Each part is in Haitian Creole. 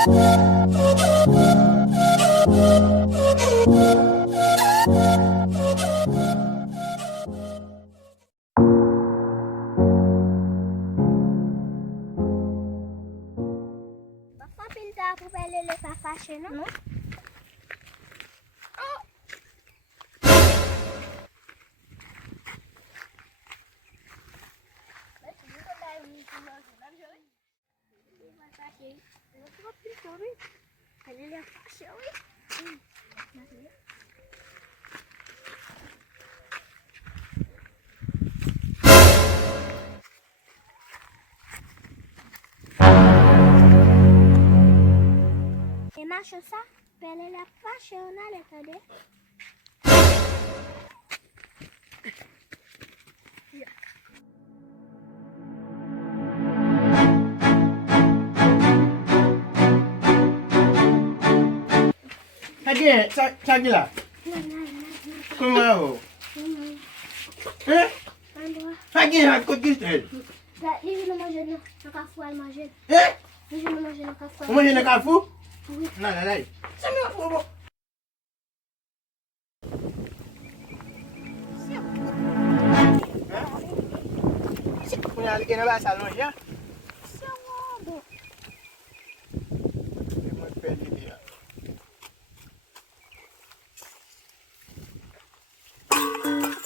Parfois, pintar pour aller les faire fâcher, non? Et marche ça, elle est la fâche, on a les cadets. Sagi lah. Kemau. Sagi aku kisah. Les jeunes mangent le cafou, elles mangent. Eh? Les jeunes mangent le cafou. Kamu hendak kafu? Oui. Nah, nah, nah. Sana bobo. Punya lagi nak bahasa lu ya?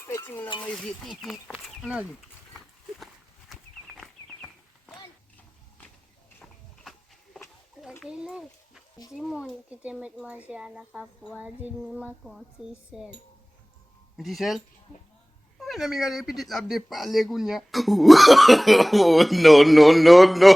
Peti muna mai titi. Nani? Dis-moi qui te met manger à la cafou, dis-moi quand tu sais. Diesel? Mana nak minggu ni pitit lap de pale kunya. No, no, no, no.